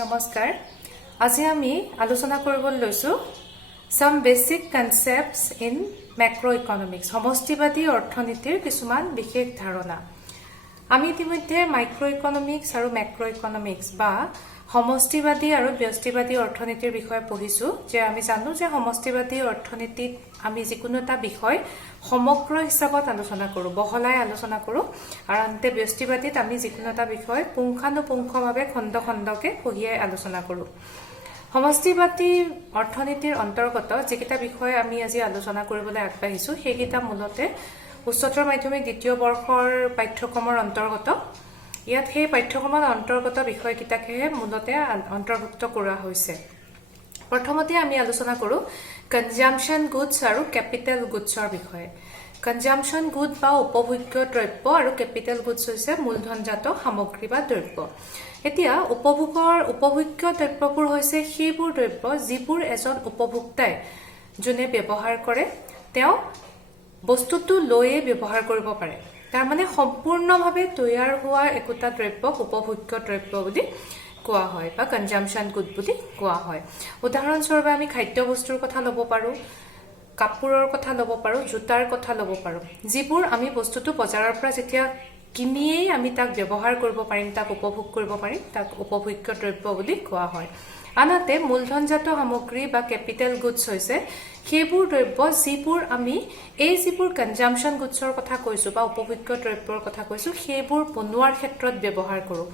নমস্কাৰ আজি আমি আলোচনা কৰিব লৈছো some basic concepts in macroeconomics সমষ্টিবাদী অৰ্থনীতিৰ কিছুমান বিশেষ ধাৰণা আমি ইতিমধ্যে মাইক্ৰোইকনমিক্স আৰু ম্যাক্ৰোইকনমিক্স বা সমষ্টিবাদী আৰু ব্যষ্টিবাদী অৰ্থনীতিৰ বিষয়ে পঢ়িছো যে আমি জানো যে সমষ্টিবাদী অৰ্থনীতিত আমি যিকোনো এটা বিষয় সমগ্ৰ হিচাপত আলোচনা কৰো বহলাই আলোচনা কৰো আৰু আনহাতে ব্যষ্টিবাদীত আমি যিকোনো এটা বিষয় পুংখানুপুংখভাৱে খণ্ড খণ্ডকে পঢ়িয়াই আলোচনা কৰো সমষ্টিবাদী অৰ্থনীতিৰ অন্তৰ্গত যিকেইটা বিষয় আমি আজি আলোচনা কৰিবলৈ আগবাঢ়িছো সেইকেইটা মূলতে উচ্চতৰ মাধ্যমিক দ্বিতীয় বৰ্ষৰ পাঠ্যক্ৰমৰ অন্তৰ্গত ইয়াত সেই পাঠ্যক্ৰমৰ অন্তৰ্গত বিষয়কেইটাকে মূলতে অন্তৰ্ভুক্ত কৰা হৈছে প্ৰথমতে আমি আলোচনা কৰো কনজাম্পশন গুডছ আৰু ক্যাপিটাল গুডছৰ বিষয়ে কনজাম্পশন গুড বা উপভোগ্য দ্ৰব্য আৰু ক্যাপিটাল গুডছ হৈছে মূলধনজাত সামগ্ৰী বা দ্ৰব্য এতিয়া উপভোগ্য দ্ৰব্যবোৰ হৈছে সেইবোৰ দ্ৰব্য যিবোৰ এজন উপভোক্তাই যোনে ব্যৱহাৰ কৰে তেওঁ বস্তুটো লৈয়ে ব্যৱহাৰ কৰিব পাৰে তাৰ মানে সম্পূৰ্ণভাৱে তৈয়াৰ হোৱা একোটা দ্ৰব্যক উপভোগ্য দ্ৰব্য বুলি কোৱা হয় বা কনজাম্পশন গুড বুলি কোৱা হয় উদাহৰণস্বৰূপে আমি খাদ্য বস্তুৰ কথা ল'ব পাৰো কাপোৰৰ কথা ল'ব পাৰো জোতাৰ কথা ল'ব পাৰো যিবোৰ আমি বস্তুটো বজাৰৰ পৰা যেতিয়া কিনিয়ে আমি তাক ব্যৱহাৰ কৰিব পাৰিম তাক উপভোগ কৰিব পাৰিম তাক উপভোগ্য দ্ৰব্য বুলি কোৱা হয় আনহাতে মূলধনজাত সামগ্ৰী বা ক্যাপিটাল গুডছ হৈছে সেইবোৰ দ্ৰব্য যিবোৰ আমি যিবোৰ কনজাম্পশন গুডছৰ কথা কৈছো বা উপভোগ্য দ্ৰব্যৰ কথা কৈছো সেইবোৰ বনোৱাৰ ক্ষেত্ৰত ব্যৱহাৰ কৰো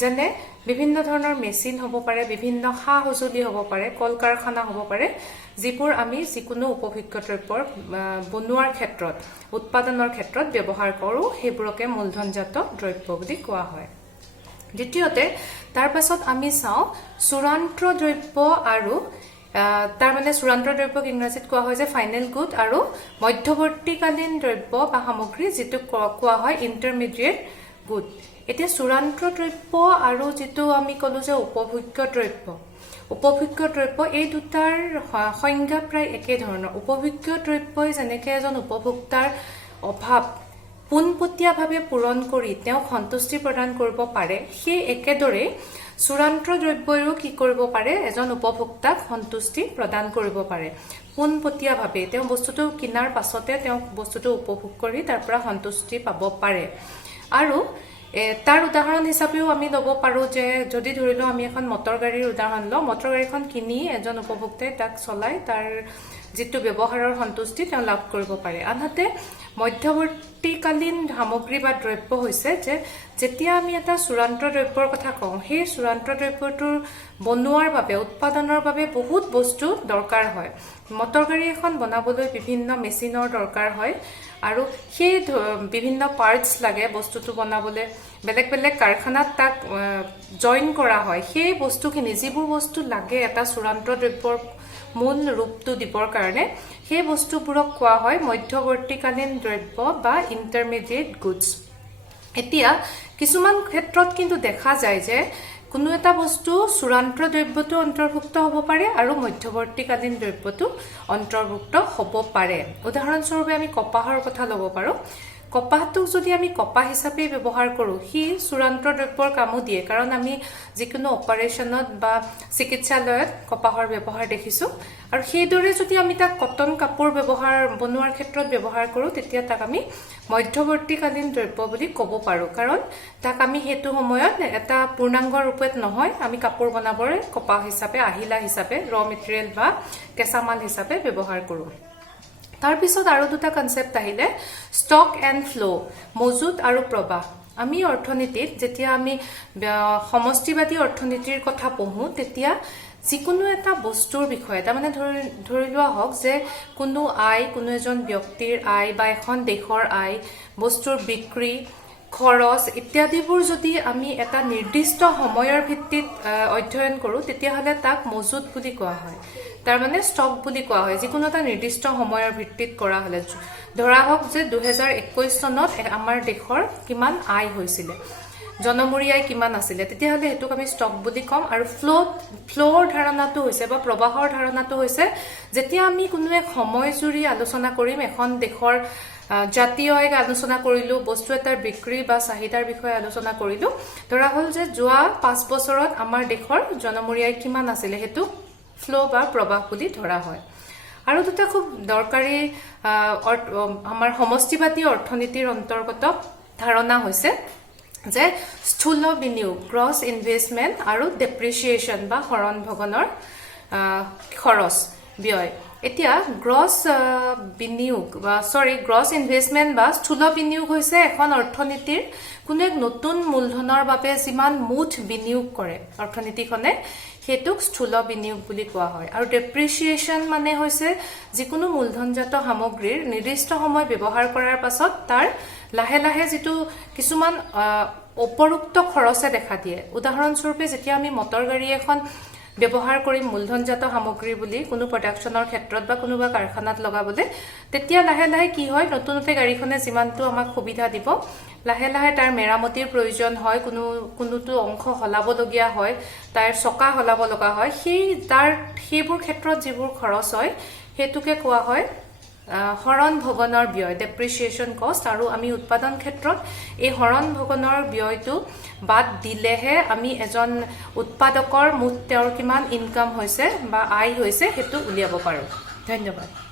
যেনে বিভিন্ন ধৰণৰ মেচিন হ'ব পাৰে বিভিন্ন সা-সঁজুলি হ'ব পাৰে কল কাৰখানা হ'ব পাৰে যিবোৰ আমি যিকোনো উপভোগ্য দ্ৰব্যৰ বনোৱাৰ ক্ষেত্ৰত উৎপাদনৰ ক্ষেত্ৰত ব্যৱহাৰ কৰো সেইবোৰকে মূলধনজাত দ্ৰব্য বুলি কোৱা হয় দ্বিতীয়তে তাৰ পাছত আমি চাও চূড়ান্ত দ্ৰব্য আৰু তাৰ মানে চূড়ান্ত দ্ৰব্যক ইংৰাজীত কোৱা হয় যে ফাইনেল গুড আৰু মধ্যৱৰ্তীকালীন দ্ৰব্য বা সামগ্ৰী যেটো কোৱা হয় ইন্টাৰমিডিয়েট গুড এতিয়া চূড়ান্ত দ্ৰব্য আৰু যেটো আমি কলো যে উপভোগ্য দ্ৰব্য এই দুটাৰ সংজ্ঞা প্ৰায় একে ধৰণৰ উপভোগ্য দ্ৰব্যই যেনেকৈ এজন উপভোক্তাৰ অভাৱ পোনপটীয়াভাৱে পূৰণ কৰি তেওঁ সন্তুষ্টি প্ৰদান কৰিব পাৰে সেই একেদৰে চূড়ান্ত দ্ৰব্যয়ো কি কৰিব পাৰে এজন উপভোক্তাক সন্তুষ্টি প্ৰদান কৰিব পাৰে পোনপটীয়াভাৱে তেওঁ বস্তুটো কিনাৰ পাছতে তেওঁ বস্তুটো উপভোগ কৰি তাৰ পৰা সন্তুষ্টি পাব পাৰে আৰু তাৰ উদাহৰণ হিচাপেও আমি ল'ব পাৰো যে যদি ধৰিলো আমি এখন মটৰ গাড়ীৰ উদাহৰণ লওঁ মটৰ গাড়ীখন কিনি এজন উপভোক্তাই তাক চলাই তাৰ যেটো ব্যৱহাৰৰ সন্তুষ্টি তেওঁ লাভ কৰিব পাৰে আনহাতে মধ্যৱৰ্তীকালীন সামগ্ৰী বা দ্ৰব্য হৈছে যে যেতিয়া আমি এটা চূড়ান্ত দ্ৰব্যৰ কথা কওঁ সেই চূড়ান্ত দ্ৰব্যটোৰ বনোৱাৰ বাবে উৎপাদনৰ বাবে বহুত বস্তু দৰকাৰ হয় মটৰ গাড়ী এখন বনাবলৈ বিভিন্ন মেচিনৰ দৰকাৰ হয় আৰু সেই বিভিন্ন পাৰ্টস লাগে বস্তুটো বনাবলৈ বেলেগ বেলেগ কাৰখানাত তাক জয়েন কৰা হয় সেই বস্তুখিনি যিবোৰ বস্তু লাগে এটা চূড়ান্ত দ্ৰব্যৰ মূল ৰূপটো দিবৰ কাৰণে সেই বস্তুবোৰক কোৱা হয় মধ্যৱৰ্তীকালীন দ্ৰব্য বা ইন্টাৰমিডিয়েট গুডছ এতিয়া কিছুমান ক্ষেত্ৰত কিন্তু দেখা যায় যে কোনো এটা বস্তু চূড়ান্ত দ্ৰব্যটো অন্তৰ্ভুক্ত হ'ব পাৰে আৰু মধ্যৱৰ্তীকালীন দ্ৰব্যটো অন্তৰ্ভুক্ত হ'ব পাৰে উদাহৰণস্বৰূপে আমি কপাহৰ কথা ল'ব পাৰো কপাহটোক যদি আমি কপাহ হিচাপে ব্যৱহাৰ কৰো হি চূড়ান্ত দ্ৰব্যৰ কামো দিয়ে কাৰণ আমি যিকোনো অপাৰেচনত বা চিকিৎসালয়ত কপাহৰ ব্যৱহাৰ দেখিছো আৰু সেইদৰে যদি আমি তাক কটন কাপোৰ বনোৱাৰ ক্ষেত্ৰত ব্যৱহাৰ কৰো তেতিয়া তাক আমি মধ্যৱৰ্তীকালীন দ্ৰব্য বুলি ক'ব পাৰো কাৰণ তাক আমি হেতু সময়ত এটা পূৰ্ণাংগ ৰূপত নহয় আমি কাপোৰ বনাবলৈ কপাহ হিচাপে আহিলা হিচাপে ৰ মেটেৰিয়েল বা কেঁচামাল হিচাপে ব্যৱহাৰ কৰো তাৰ পিছত আৰু দুটা কনসেপ্ট আহিলে ষ্টক এণ্ড ফ্লো মজুত আৰু প্ৰবাহ আমি অৰ্থনীতিত যেতিয়া আমি সমষ্টিবাদী অৰ্থনীতিৰ কথা পঢ়ো তেতিয়া যিকোনো এটা বস্তুৰ বিষয়ে তাৰ মানে ধৰি লোৱা হওক যে কোনো এজন ব্যক্তিৰ আয় বা এখন দেশৰ আয় বস্তুৰ বিক্ৰী খৰচ ইত্যাদিবোৰ যদি আমি এটা নিৰ্দিষ্ট সময়ৰ ভিত্তিত অধ্যয়ন কৰো তেতিয়া হলে তাক মজুত বুলি কোৱা হয় তাৰ মানে ষ্টক বুলি কোৱা হয় যিকোনো এটা নিৰ্দিষ্ট সময়ৰ ভিত্তিত কৰা হলে ধৰা হওক যে 2021 চনত আমাৰ দেশৰ কিমান আয় হৈছিল জনমূৰি আয় কিমান আছিলে তেতিয়াহ'লে হেতুক আমি ষ্টক বুলি কম আৰু ফ্লোৰ ধাৰণাটো হৈছে বা প্ৰবাহৰ ধাৰণাটো হৈছে যেতিয়া আমি কোনো এক সময় জুৰি আলোচনা কৰিম এখন দেশৰ জাতীয় আয় আলোচনা কৰিলো বস্তু এটাৰ বিক্ৰী বা চাহিদাৰ বিষয়ে আলোচনা কৰিলো ধৰা হল যে যোৱা 5 বছৰত আমাৰ দেশৰ জনমূৰি আয় কিমান আছিলে হেতু ফ্লো বা প্ৰবাহ বুলি ধৰা হয় আৰু দুটা খুব দৰকাৰী আমাৰ সমষ্টিবাদী অৰ্থনীতিৰ অন্তৰ্গত ধাৰণা হৈছে যে স্থূল বিনিয়োগ গ্ৰছ ইনভেষ্টমেন্ট আৰু ডেপ্ৰিচিয়েচন বা হৰণ ভগনৰ খৰচ ব্যয় এতিয়া গ্ৰছ বিনিয়োগ বা গ্ৰছ ইনভেষ্টমেন্ট বা স্থূল বিনিয়োগ হৈছে এখন অৰ্থনীতিৰ কোনো এক নতুন মূলধনৰ বাবে যিমান মুঠ বিনিয়োগ কৰে অৰ্থনীতিখনে হেতুক স্থূল বিনিয়োগ বুলি কোৱা হয় আৰু ডেপ্ৰিচিয়েচন মানে হৈছে যিকোনো মূলধনজাত সামগ্ৰীৰ নিৰ্দিষ্ট সময় ব্যৱহাৰ কৰাৰ পাছত তাৰ লাহে লাহে যেটো কিছুমান উপৰুক্ত খৰচে দেখা দিয়ে উদাহৰণস্বৰূপে যেতিয়া আমি মটৰ গাড়ী এখন ব্যৱহাৰ কৰি মূলধনজাত সামগ্ৰী বুলি কোনো প্ৰডাকচনৰ ক্ষেত্ৰত বা কোনোবা কাৰখানাত লগাবলে তেতিয়া লাহে লাহে কি হয় নতুনতে গাড়ীখনে যিমানটো আমাক সুবিধা দিব লাহে লাহে তাৰ মেৰামতিৰ প্ৰয়োজন হয় কোনোটো অংশ হলাব লগিয়া হয় তাৰ চকা হলাব লগা হয় সেইবোৰ ক্ষেত্ৰত যিবোৰ খৰচ হয় হেতুকে কোৱা হয় হৰণ ভগনৰ ব্যয় ডেপ্ৰিচিয়েচন কষ্ট আৰু আমি উৎপাদন ক্ষেত্ৰত এই হৰণ ভগনৰ ব্যয়টো বাদ দিলেহে আমি এজন উৎপাদকৰ মুঠ তেওঁৰ কিমান ইনকাম হৈছে বা আয় হৈছে হেতু উলিয়াব পাৰো ধন্যবাদ